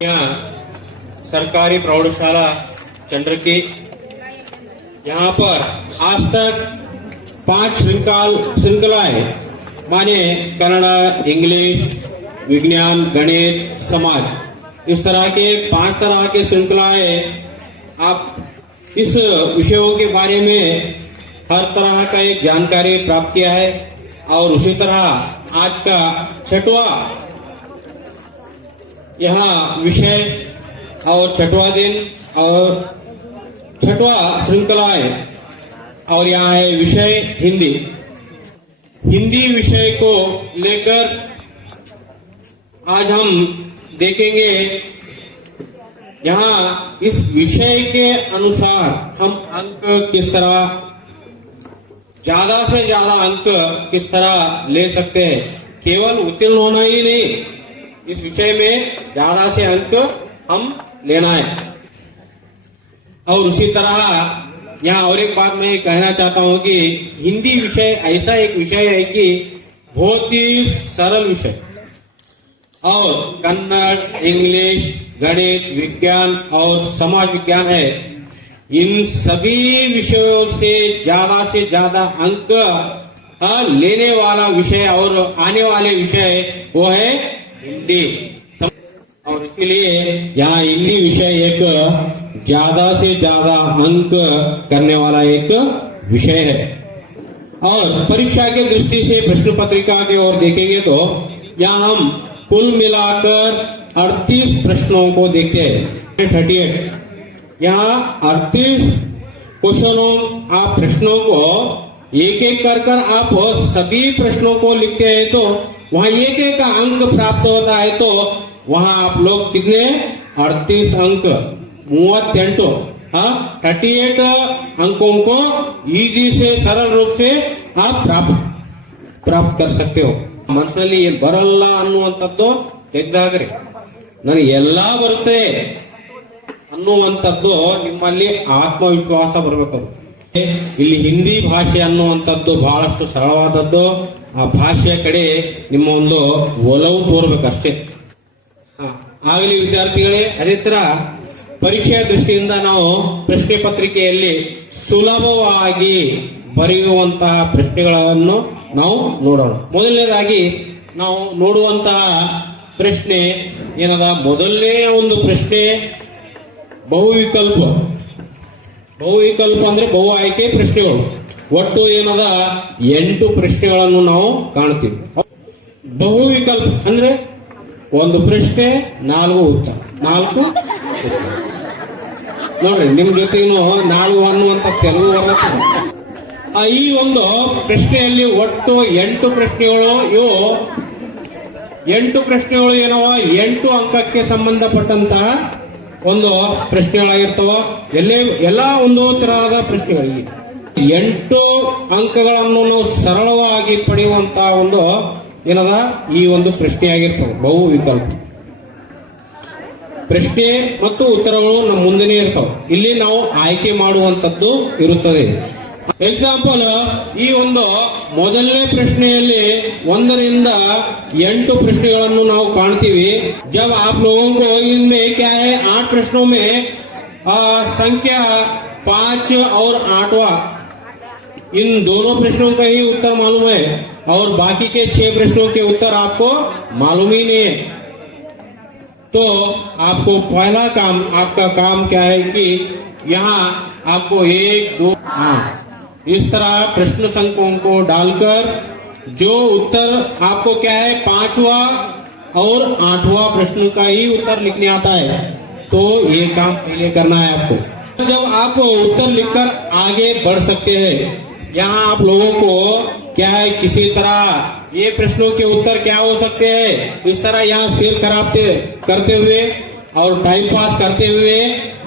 यहाँ सरकारी प्रौढ़शाला चंद्रकी, यहाँ पर आज तक 5 श्रृंखलाएं माने कन्नड़ा, इंग्लिश, विज्ञान, गणित, समाज, इस तरह के 5 तरह के श्रृंखलाएं आप इस विषयों के बारे में हर तरह का एक जानकारी प्राप्त किया है। और उसी तरह आज का 6वां यहाँ विषय और 6वां दिन और 6वां श्रृंखला है और यहाँ है विषय हिंदी। हिंदी विषय को लेकर आज हम देखेंगे यहाँ इस विषय के अनुसार हम अंक किस तरह, ज्यादा से ज्यादा अंक किस तरह ले सकते हैं। केवल उत्तीर्ण होना ही नहीं, इस विषय में ज्यादा से अंक हम लेना है। और उसी तरह यहाँ और एक बात मैं कहना चाहता हूँ कि हिंदी विषय ऐसा एक विषय है कि बहुत ही सरल विषय, और कन्नड़, इंग्लिश, गणित, विज्ञान और समाज विज्ञान है, इन सभी विषयों से ज्यादा अंक लेने वाला विषय और आने वाले विषय वो है हिंदी। और इसलिए यहाँ हिंदी विषय एक ज्यादा से ज्यादा अंक करने वाला एक विषय है। और परीक्षा के दृष्टि से प्रश्न पत्रिका की ओर देखेंगे तो यहाँ हम कुल मिलाकर 38 प्रश्नों को देखते हैं। 38 यहाँ 38 क्वेश्चनों, आप प्रश्नों को एक एक कर आप सभी प्रश्नों को लिखते हैं तो वहाँ एक एक का अंक प्राप्त होता है। तो वहाँ आप लोग कितने 38 अंक 38 अंकों को इजी से सरल रूप से आप प्राप्त कर सकते हो। ಮನಸ್ಸಿನಲ್ಲಿ ಬರಲ್ಲ ಅನ್ನುವಂಥದ್ದು ತೆಗೆದುಹಾಕ್ರಿ, ನನಗೆ ಎಲ್ಲ ಬರುತ್ತೆ ಅನ್ನುವಂಥದ್ದು ನಿಮ್ಮಲ್ಲಿ ಆತ್ಮವಿಶ್ವಾಸ ಬರಬೇಕು। ಇಲ್ಲಿ ಹಿಂದಿ ಭಾಷೆ ಅನ್ನುವಂಥದ್ದು ಬಹಳಷ್ಟು ಸರಳವಾದದ್ದು, ಆ ಭಾಷೆಯ ಕಡೆ ನಿಮ್ಮ ಒಂದು ಒಲವು ತೋರ್ಬೇಕಷ್ಟೇ। ಆಗಲಿ ವಿದ್ಯಾರ್ಥಿಗಳೇ, ಅದೇ ತರ ಪರೀಕ್ಷೆಯ ದೃಷ್ಟಿಯಿಂದ ನಾವು ಪ್ರಶ್ನೆ ಪತ್ರಿಕೆಯಲ್ಲಿ ಸುಲಭವಾಗಿ ಬರೆಯುವಂತಹ ಪ್ರಶ್ನೆಗಳನ್ನು ನಾವು ನೋಡೋಣ। ಮೊದಲನೇದಾಗಿ ನಾವು ನೋಡುವಂತಹ ಪ್ರಶ್ನೆ ಏನದ, ಮೊದಲನೇ ಒಂದು ಪ್ರಶ್ನೆ ಬಹುವಿಕಲ್ಪ ಅಂದ್ರೆ ಬಹು ಆಯ್ಕೆ ಪ್ರಶ್ನೆಗಳು। ಒಟ್ಟು ಏನದ 8 ಪ್ರಶ್ನೆಗಳನ್ನು ನಾವು ಕಾಣ್ತೀವಿ। ಬಹುವಿಕಲ್ಪ ಅಂದ್ರೆ ಒಂದು ಪ್ರಶ್ನೆ 4 ಉತ್ತರ, 4 ನೋಡ್ರಿ ನಿಮ್ ಜೊತೆಗೂ 4 ಅನ್ನುವಂತ ತೆಲುಗು ಬರುತ್ತೆ। ಈ ಒಂದು ಪ್ರಶ್ನೆಯಲ್ಲಿ ಒಟ್ಟು 8 ಪ್ರಶ್ನೆಗಳು, ಇವು 8 ಪ್ರಶ್ನೆಗಳು ಏನವ 8 ಅಂಕಕ್ಕೆ ಸಂಬಂಧಪಟ್ಟಂತಹ ಒಂದು ಪ್ರಶ್ನೆಗಳಾಗಿರ್ತವ। ಎಲ್ಲ ಒಂದು ತರಹದ ಪ್ರಶ್ನೆಗಳಿಗೆ 8 ಅಂಕಗಳನ್ನು ನಾವು ಸರಳವಾಗಿ ಪಡೆಯುವಂತಹ ಒಂದು ಏನದ ಈ ಒಂದು ಪ್ರಶ್ನೆಯಾಗಿರ್ತವೆ। ಬಹು ವಿಕಲ್ಪ ಪ್ರಶ್ನೆ ಮತ್ತು ಉತ್ತರಗಳು ನಮ್ಮ ಮುಂದೆನೇ ಇರ್ತವೆ, ಇಲ್ಲಿ ನಾವು ಆಯ್ಕೆ ಮಾಡುವಂತದ್ದು ಇರುತ್ತದೆ। ಎಕ್ಸಾಂಪಲ್, ಈ ಒಂದು ಮೊದಲನೇ ಪ್ರಶ್ನೆಯಲ್ಲಿ 1 ರಿಂದ 8 ಪ್ರಶ್ನೆಗಳನ್ನು ನಾವು ಕಾಣ್ತೀವಿ। जब आप लोगों को इनमें क्या है 8 प्रश्नों में संख्या 5 और 8वां, इन दोनों प्रश्नों का ही उत्तर मालूम है और बाकी के 6 प्रश्नों के उत्तर आपको मालूम ही नहीं है। तो आपको पहला काम, आपका काम क्या है कि यहाँ आपको 1, 2, इस तरह प्रश्न संख्याओं को डालकर जो उत्तर आपको क्या है 5वां और 8वां प्रश्न का ही उत्तर लिखने आता है, तो ये काम पहले करना है आपको। जब आप उत्तर लिखकर आगे बढ़ सकते हैं, यहाँ आप लोगों को क्या है किसी तरह ये प्रश्नों के उत्तर क्या हो सकते हैं, इस तरह यहाँ सिर खराब करते हुए और टाइम पास करते हुए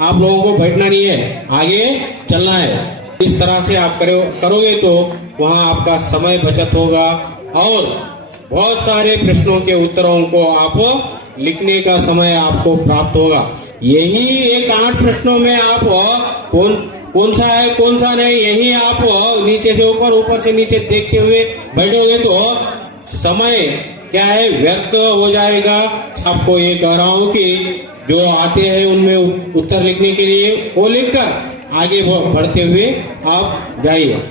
आप लोगों को बैठना नहीं है, आगे चलना है। इस तरह से आप करोगे तो वहाँ आपका समय बचत होगा और बहुत सारे प्रश्नों के उत्तरों को आप लिखने का समय आपको प्राप्त होगा। यही एक 8 प्रश्नों में आप कौन सा है कौन सा नहीं, यही आप नीचे से ऊपर, ऊपर से नीचे देखते हुए बैठोगे तो समय क्या है व्यर्थ हो जाएगा। आपको ये कह रहा हूं कि जो आते हैं उनमें उत्तर लिखने के लिए वो लिखकर आगे बढ़ते हुए आप जाइए।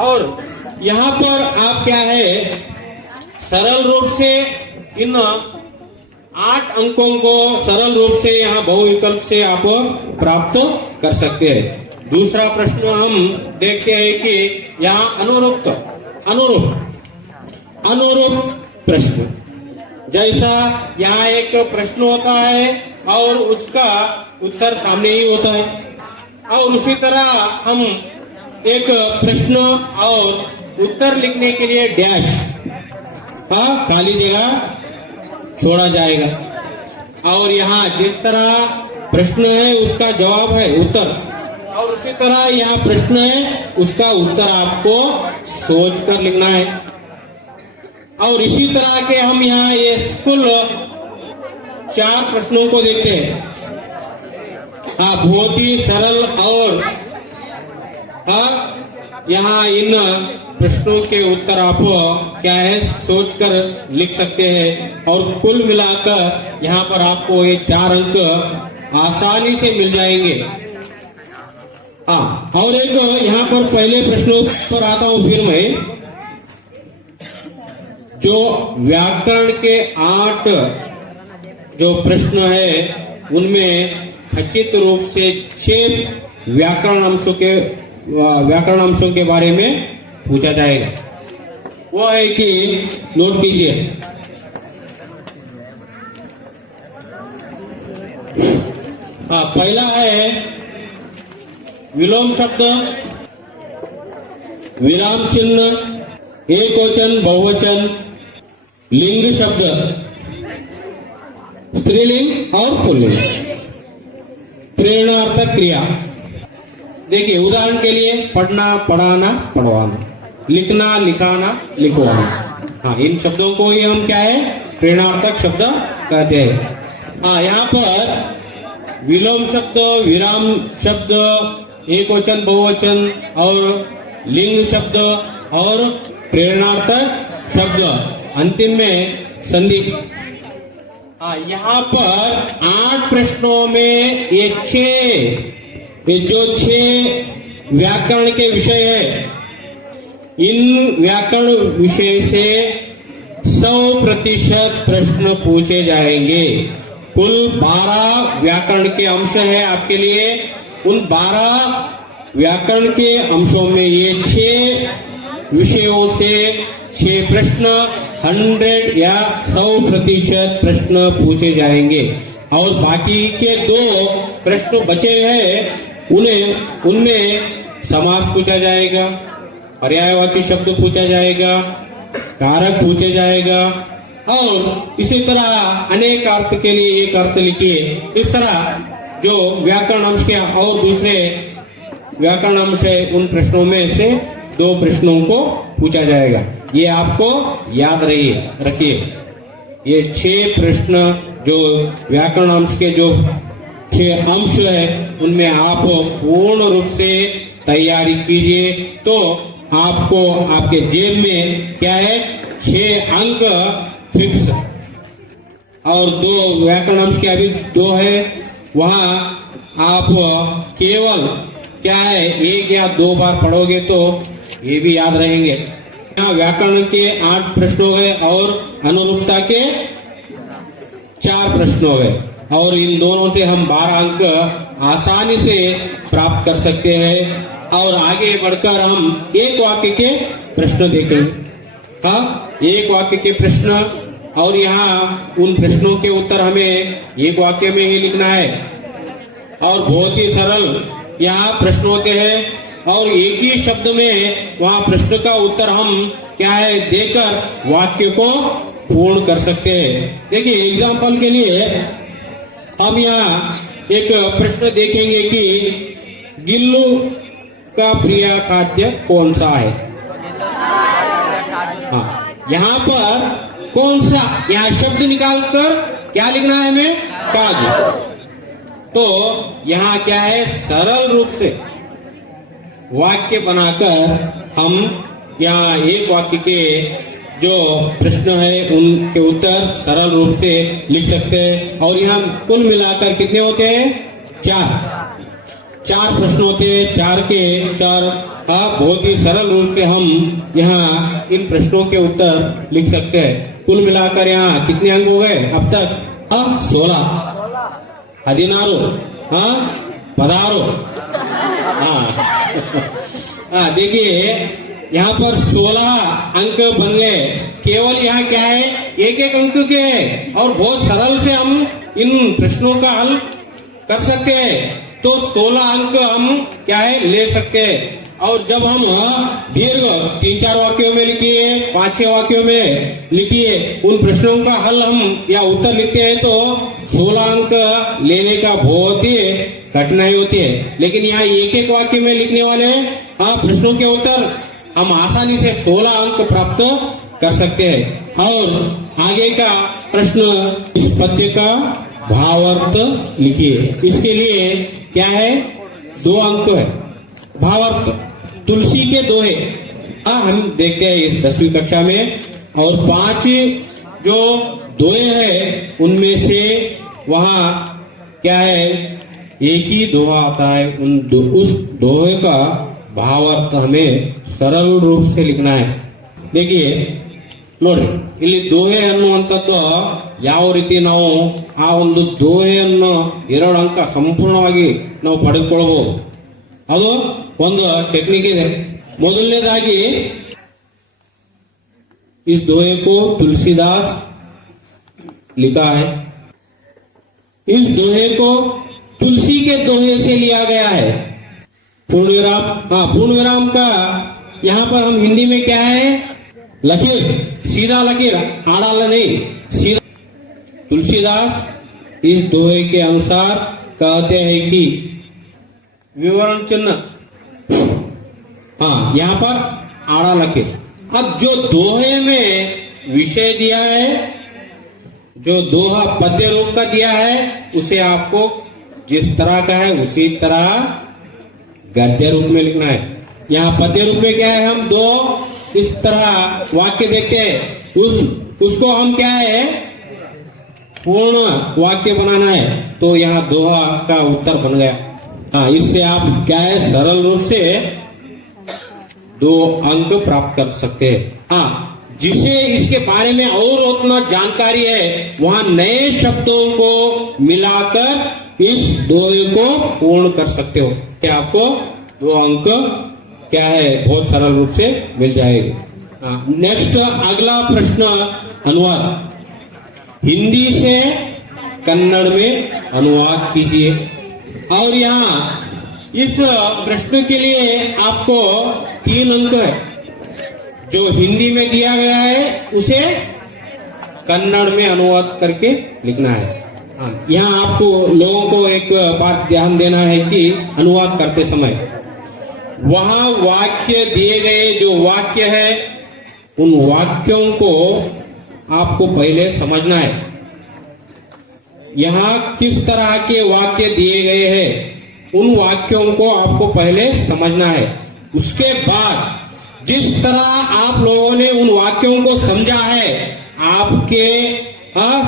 और यहाँ पर आप क्या है सरल रूप से इन 8 अंकों को सरल रूप से यहाँ बहुविकल्प से आप प्राप्त कर सकते हैं। दूसरा प्रश्न हम देखते हैं कि यहाँ अनुरूप प्रश्न, जैसा यहाँ एक प्रश्न होता है और उसका उत्तर सामने ही होता है, और उसी तरह हम एक प्रश्न और उत्तर लिखने के लिए डैश खाली जगह छोड़ा जाएगा, और यहाँ जिस तरह प्रश्न है उसका जवाब है उत्तर, और उसी तरह यहाँ प्रश्न है उसका उत्तर आपको सोच कर लिखना है। और इसी तरह के हम यहाँ ये कुल 4 प्रश्नों को देखते हैं। बहुत ही सरल और यहाँ इन प्रश्नों के उत्तर आप क्या है सोचकर लिख सकते हैं, और कुल मिलाकर यहाँ पर आपको ये 4 अंक आसानी से मिल जाएंगे। और एक यहाँ पर पहले प्रश्नों पर आता हूं फिर मैं, जो व्याकरण के 8 जो प्रश्न है उनमें खचित रूप से 6 व्याकरण अंशों के बारे में पूछा जाएगा। वो है कि नोट कीजिए, पहला है विलोम शब्द, विराम चिन्ह, एक वचन बहुवचन, लिंग शब्द, स्त्रीलिंग और पुल्लिंग, प्रेरणार्थक क्रिया। देखिए उदाहरण के लिए पढ़ना, पढ़ाना, पढ़वाना, लिखना, लिखाना, लिखवाना। इन शब्दों को ही हम क्या है प्रेरणार्थक शब्द कहते हैं। यहाँ पर विलोम शब्द, विराम शब्द, एक वचन बहुवचन और लिंग शब्द और प्रेरणार्थक शब्द, अंतिम में संधि। यहाँ पर 8 प्रश्नों में ये 6 व्याकरण के विषय है, इन व्याकरण विषय से 100% प्रश्न पूछे जाएंगे। कुल 12 व्याकरण के अंश है आपके लिए। उन 12 व्याकरण के अंशों में ये 6 विषयों से 6 प्रश्न 100 या 100% प्रश्न पूछे जाएंगे, और बाकी के 2 प्रश्न बचे हैं उनमें समास पूछा जाएगा, पर्यायवाची शब्द पूछा जाएगा, कारक पूछे जाएगा, और इसी तरह अनेक अर्थ के लिए एक अर्थ लिखिए। इस तरह जो व्याकरण अंश के और दूसरे व्याकरण अंश है उन प्रश्नों में से 2 प्रश्नों को पूछा जाएगा। ये आपको याद रखिए। ये 6 प्रश्न जो व्याकरण अंश के जो 6 अंश है उनमें आप पूर्ण रूप से तैयारी कीजिए, तो आपको आपके जेब में क्या है 6 अंक फिक्स। और 2 व्याकरण अंश के अभी 2 है, वहां आप केवल क्या है 1 या 2 बार पढ़ोगे तो ये भी याद रहेंगे। यहाँ व्याकरण के 8 प्रश्न हो गए और अनुरूपता के 4 प्रश्न हो गए, और इन दोनों से हम 12 अंक आसानी से प्राप्त कर सकते हैं। और आगे बढ़कर हम एक वाक्य के प्रश्न देखेंगे। एक वाक्य के प्रश्न, और यहाँ उन प्रश्नों के उत्तर हमें एक वाक्य में ही लिखना है, और बहुत ही सरल यहाँ प्रश्न होते हैं, और एक ही शब्द में वहाँ प्रश्न का उत्तर हम क्या है देकर वाक्य को पूर्ण कर सकते हैं। देखिए एग्जाम्पल के लिए हम यहाँ एक प्रश्न देखेंगे कि गिल्लू का प्रिय खाद्य कौन सा है। यहाँ पर कौन सा, यहाँ शब्द निकालकर क्या लिखना है हमें, कागज। तो यहाँ क्या है सरल रूप से वाक्य बनाकर हम यहाँ एक वाक्य के जो प्रश्न है उनके उत्तर सरल रूप से लिख सकते हैं। और यहाँ कुल मिलाकर कितने होते हैं? 4 प्रश्न होते हैं, 4 के 4 बहुत ही सरल रूप से हम यहाँ इन प्रश्नों के उत्तर लिख सकते हैं। कुल मिलाकर यहाँ कितने अंक हो गए अब तक? 16, 16 देखिए यहाँ पर 16 अंक बन गए। केवल यहाँ क्या है, एक अंक के है और बहुत सरल से हम इन प्रश्नों का हल कर सकते हैं। तो 16 अंक हम क्या है ले सकते हैं। और जब हम दीर्घ 3-4 वाक्यों में लिखिए, 5-6 वाक्यों में लिखिए, उन प्रश्नों का हल हम या उत्तर लिखते हैं तो 16 अंक लेने का बहुत ही कठिनाई होती है। लेकिन यहाँ एक वाक्य में लिखने वाले प्रश्नों के उत्तर हम आसानी से 16 अंक प्राप्त कर सकते हैं। और आगे का प्रश्न, इस पद्य का भावार्थ लिखिए। इसके लिए क्या है, 2 अंक है। भावार्थ तुलसी के दोहे हम देखते हैं इस 10वीं कक्षा में। और 5 जो दोहे हैं उनमें से वहाँ क्या है, एक ही दोहा आता है। उस दोहे का भावार्थ हमें सरल रूप से लिखना है। देखिए ನೋಡ್ರಿ, ಇಲ್ಲಿ ದೋಹೆ ಅನ್ನುವಂಥದ್ದು ಯಾವ ರೀತಿ ನಾವು ಆ ಒಂದು ದೋಹೆಯನ್ನು 2 ಅಂಕ ಸಂಪೂರ್ಣವಾಗಿ ನಾವು ಪಡೆದುಕೊಳ್ಳಬಹುದು, ಅದು ಒಂದು ಟೆಕ್ನಿಕ್ ಇದೆ। ಮೊದಲನೇದಾಗಿ इस दोहे को तुलसीदास लिखा है। इस दोहे को तुलसी के दोहे से लिया गया है। पूर्णविराम का यहाँ पर हम हिंदी में क्या है, लकीर, सीधा लकीर, आड़ा नहीं, सीधा। तुलसीदास इस दोहे के अनुसार कहते हैं कि विवरण चिन्ह यहाँ पर आड़ा लकीर। अब जो दोहे में विषय दिया है, जो दोहा पद्य रूप का दिया है, उसे आपको जिस तरह का है उसी तरह गद्य रूप में लिखना है। यहाँ पद्य रूप में क्या है, हम 2 इस तरह वाक्य देखते हैं, उसको हम क्या है पूर्ण वाक्य बनाना है। तो यहाँ दोहा का उत्तर बन गया। इससे आप क्या है सरल रूप से 2 अंक प्राप्त कर सकते हैं। जिसे इसके बारे में और उतना जानकारी है, वहां नए शब्दों को मिलाकर इस दोहे को पूर्ण कर सकते हो। क्या आपको 2 अंक क्या है बहुत सरल रूप से मिल जाएगी। नेक्स्ट अगला प्रश्न, अनुवाद। हिंदी से कन्नड़ में अनुवाद कीजिए। और यहाँ इस प्रश्न के लिए आपको 3 अंक है। जो हिंदी में दिया गया है उसे कन्नड़ में अनुवाद करके लिखना है। यहाँ आपको लोगों को एक बात ध्यान देना है कि अनुवाद करते समय वहां वाक्य दिए गए, जो वाक्य है उन वाक्यों को आपको पहले समझना है। यहाँ किस तरह के वाक्य दिए गए हैं, उन वाक्यों को आपको पहले समझना है। उसके बाद जिस तरह आप लोगों ने उन वाक्यों को समझा है, आपके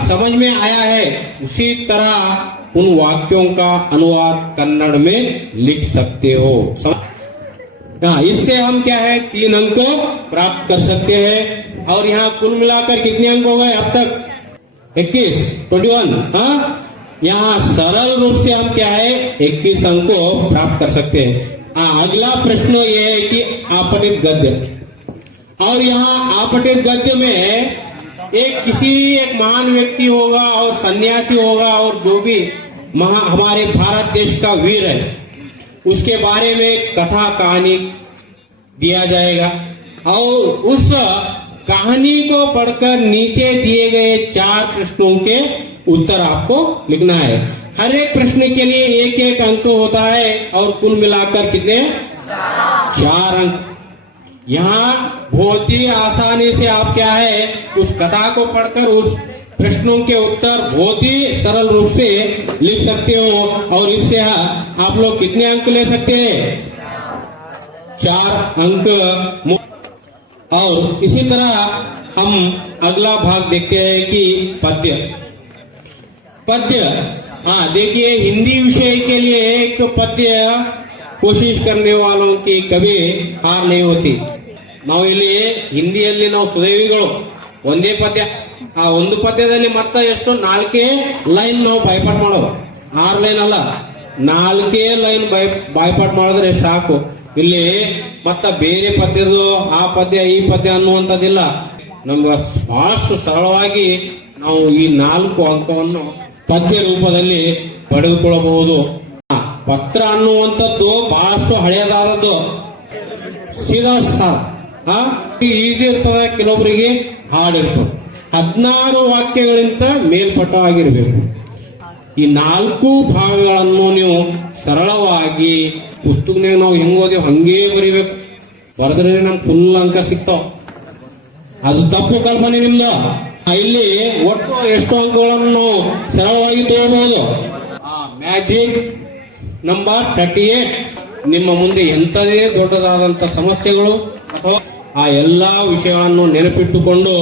समझ में आया है, उसी तरह उन वाक्यों का अनुवाद कन्नड़ में लिख सकते हो। इससे हम क्या है 3 अंक प्राप्त कर सकते हैं। और यहाँ कुल मिलाकर कितने अंक हो गए अब तक? 21। यहाँ सरल रूप से हम क्या है 21 अंक को प्राप्त कर सकते हैं। अगला प्रश्न यह है कि आपठित गद्य। और यहाँ आपठित गद्य में किसी एक महान व्यक्ति होगा और सन्यासी होगा और जो भी हमारे भारत देश का वीर है, उसके बारे में कथा कहानी दिया जाएगा। और उस कहानी को पढ़कर नीचे दिए गए 4 प्रश्नों के उत्तर आपको लिखना है। हर एक प्रश्न के लिए 1 अंक होता है और कुल मिलाकर कितने? 4 अंक। यहाँ बहुत ही आसानी से आप क्या है उस कथा को पढ़कर उस प्रश्नों के उत्तर बहुत ही सरल रूप से लिख सकते हो। और इससे आप लोग कितने अंक ले सकते हैं? 4 अंक। और इसी तरह हम अगला भाग देखते हैं कि पद्य पद्य। हाँ देखिए, हिंदी विषय के लिए एक पद्य कोशिश करने वालों की कभी हार नहीं होती। ನಾವು ಇಲ್ಲಿ ಹಿಂದಿಯಲ್ಲಿ ನಾವು ಸುದೇವಿಗಳು ಒಂದೇ ಪದ್ಯ, ಆ ಒಂದು ಪದ್ಯದಲ್ಲಿ ಮತ್ತೆ ಎಷ್ಟು 4 ಲೈನ್ ನಾವು ಬಾಯ್ಪಾಟ್ ಮಾಡೋದು, 6 ಲೈನ್ ಅಲ್ಲ 4 ಲೈನ್ ಬಾಯ್ಪಾಟ್ ಮಾಡಿದ್ರೆ ಸಾಕು. ಇಲ್ಲಿ ಮತ್ತ ಬೇರೆ ಪದ್ಯದು ಆ ಪದ್ಯ ಈ ಪದ್ಯ ಅನ್ನುವಂಥದ್ದಿಲ್ಲ. ನಮ್ಗೆ ಬಹಳಷ್ಟು ಸರಳವಾಗಿ ನಾವು ಈ 4 ಅಂಕವನ್ನು ಪದ್ಯ ರೂಪದಲ್ಲಿ ಪಡೆದುಕೊಳ್ಳಬಹುದು. ಪತ್ರ ಅನ್ನುವಂಥದ್ದು ಬಹಳಷ್ಟು ಹಳೆಯದಾದದ್ದು, ಸೀದಾ ಈಸಿ ಇರ್ತದೆ, ಕೆಲವೊಬ್ಬರಿಗೆ ಹಾರ್ಡ್ ಇರ್ತದೆ. 16 ವಾಕ್ಯಗಳಿಂದ ಮೇಲ್ಪಟ್ಟವಾಗಿರ್ಬೇಕು. ಈ 4 ಭಾಗಗಳನ್ನು ನೀವು ಸರಳವಾಗಿ ಪುಸ್ತಕನಾಗ ನಾವು ಹೆಂಗ್ ಓದಿವ್ ಹಂಗೇ ಬರಿಬೇಕು. ಬರೆದ್ರೆ ನಮ್ಗೆ ಫುಲ್ ಅಂಕ ಸಿಗ್ತಾವ. ಅದು ತಪ್ಪು ಕಲ್ಪನೆ ನಿಮ್ದು. ಇಲ್ಲಿ ಒಟ್ಟು ಎಷ್ಟು ಅಂಕಗಳನ್ನು ಸರಳವಾಗಿ ತಗೋಬಹುದು. ಮ್ಯಾಜಿಕ್ ನಂಬರ್ 38 ನಿಮ್ಮ ಮುಂದೆ ಎಂಥದೇ ದೊಡ್ಡದಾದಂತ ಸಮಸ್ಯೆಗಳು ಅಥವಾ ಆ ಎಲ್ಲಾ ವಿಷಯವನ್ನು ನೆನಪಿಟ್ಟುಕೊಂಡು